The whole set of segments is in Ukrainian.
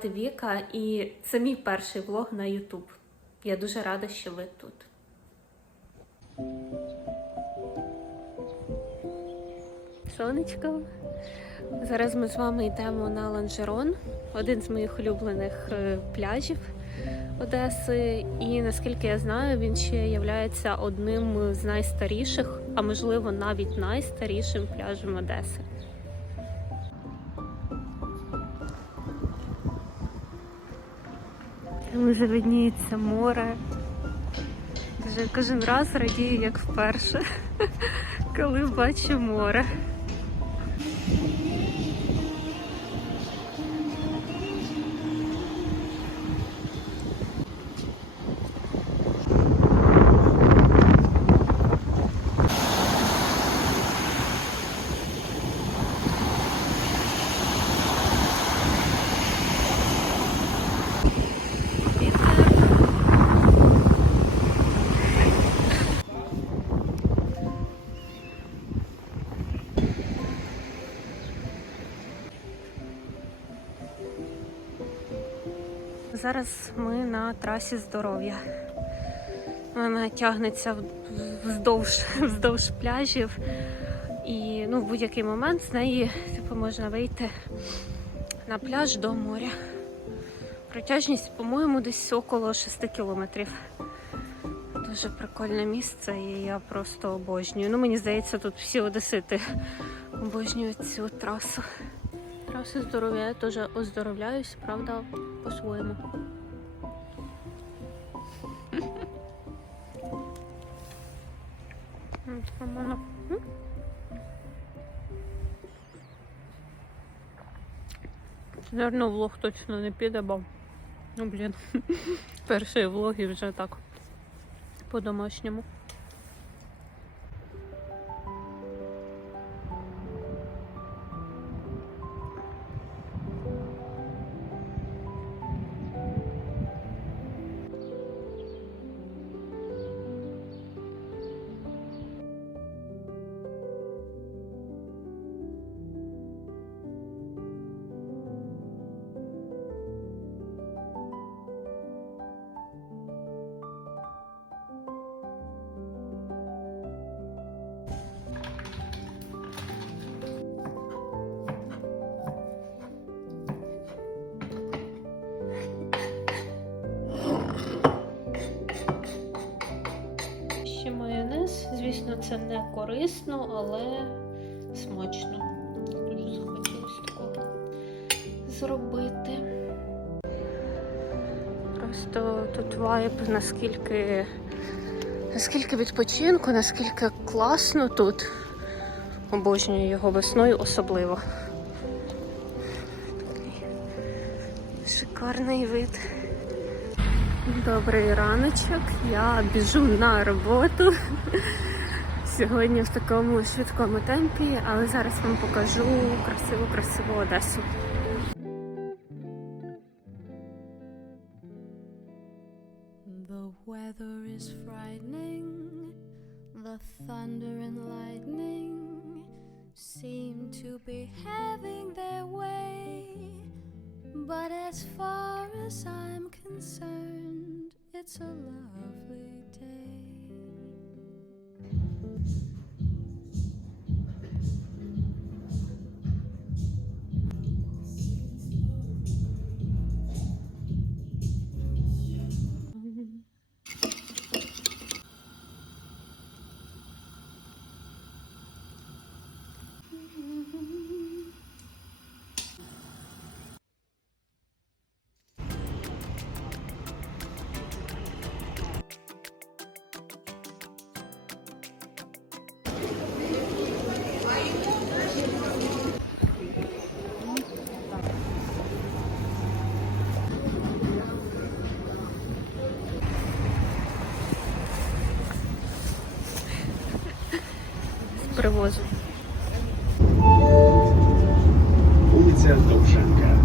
звати Віка, і це мій перший влог на YouTube. Я дуже рада, що ви тут. Сонечко. Зараз ми з вами йдемо на Ланжерон, один з моїх улюблених е, пляжів Одеси. І наскільки я знаю, він ще є одним з найстаріших, а можливо навіть найстарішим пляжем Одеси. Вже видніється море. Вже кожен раз радію, як вперше, коли бачу море. Зараз ми на трасі здоров'я. Вона тягнеться вздовж, вздовж пляжів. І ну, в будь-який момент з неї типу, можна вийти на пляж до моря. Протяжність, по-моєму, десь около 6 кілометрів. Дуже прикольне місце і я просто обожнюю. Ну, мені здається, тут всі одесити обожнюють цю трасу. Траси здоров'я я теж оздоровляюсь, правда, по-своєму. Наверно, влог точно не піде, бо ну блін. Перший влог і вже так по-домашньому. Це не корисно, але смачно. Дуже захотілося такого зробити. Просто тут вайб, наскільки, наскільки відпочинку, наскільки класно тут. Обожнюю його весною особливо. Шикарний вид. Добрий раночок. Я біжу на роботу. Сьогодні в такому швидкому темпі, але зараз вам покажу красиву красиву Одесу. The weather is frightening, the thunder and lightning seem to be having their way. But as far as I'm concerned, it's a lovely привозу. Вулиця Довженка.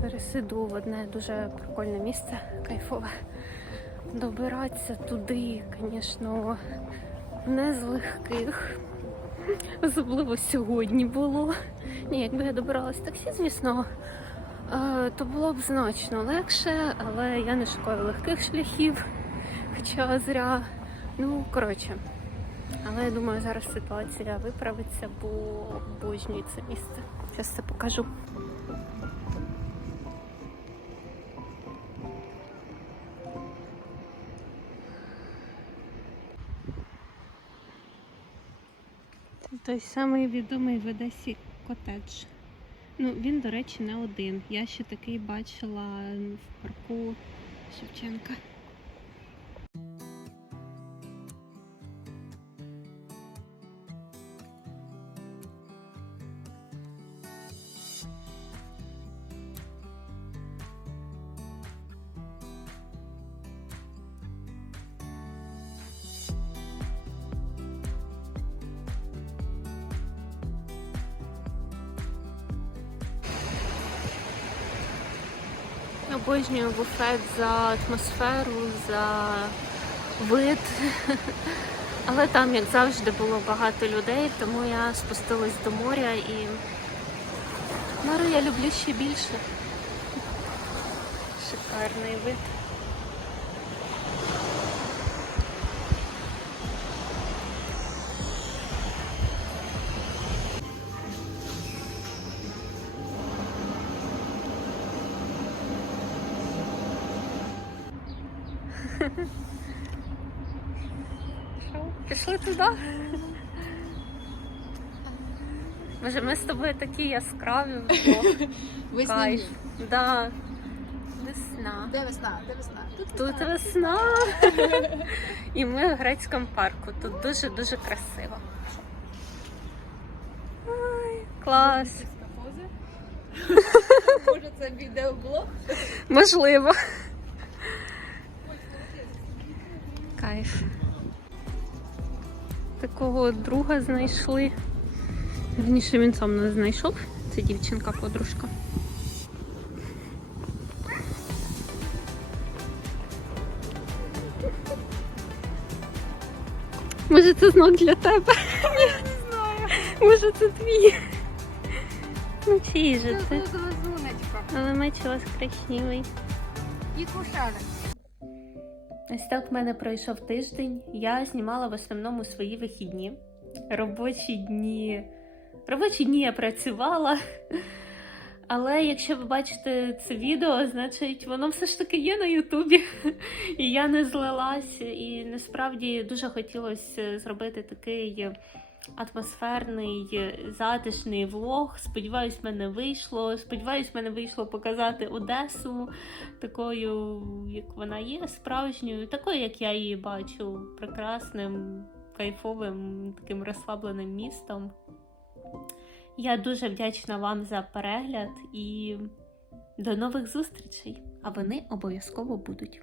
Зараз в одне дуже прикольне місце, кайфове. Добиратися туди, звісно, не з легких. Особливо сьогодні було. Ні, якби я добиралась таксі, звісно, е, то було б значно легше, але я не шукаю легких шляхів, хоча зря. Ну, коротше. Але я думаю, зараз ситуація виправиться, бо обожнюю це місце. Зараз це покажу. Той самий відомий в Одесі котедж. Ну, він, до речі, не один. Я ще такий бачила в парку Шевченка. Обожнюю буфет за атмосферу, за вид. Але там, як завжди, було багато людей, тому я спустилась до моря і море я люблю ще більше. Шикарний вид. Пішли туди? Може, ми з тобою такі яскраві. Кайф. Да. Весна. Де весна? Де весна? Тут, Тут весна. І ми в грецькому парку. Тут дуже-дуже красиво. Ой, клас. Може це відеоблог? Можливо. Кайф. Такого друга знайшли. Вірніше він сам нас знайшов. Це дівчинка-подружка. Може це знак для тебе? Я не знаю. Може це твій. Ну чий же це? Лазунечка. Але меч у вас красивий. І кушали. Ось так в мене пройшов тиждень. Я знімала в основному свої вихідні. Робочі дні. Робочі дні я працювала. Але якщо ви бачите це відео, значить воно все ж таки є на Ютубі. І я не злилась. І насправді дуже хотілося зробити такий атмосферний, затишний влог. Сподіваюсь, в мене вийшло. Сподіваюсь, в мене вийшло показати Одесу такою, як вона є, справжньою, такою, як я її бачу, прекрасним, кайфовим, таким розслабленим містом. Я дуже вдячна вам за перегляд і до нових зустрічей, а вони обов'язково будуть.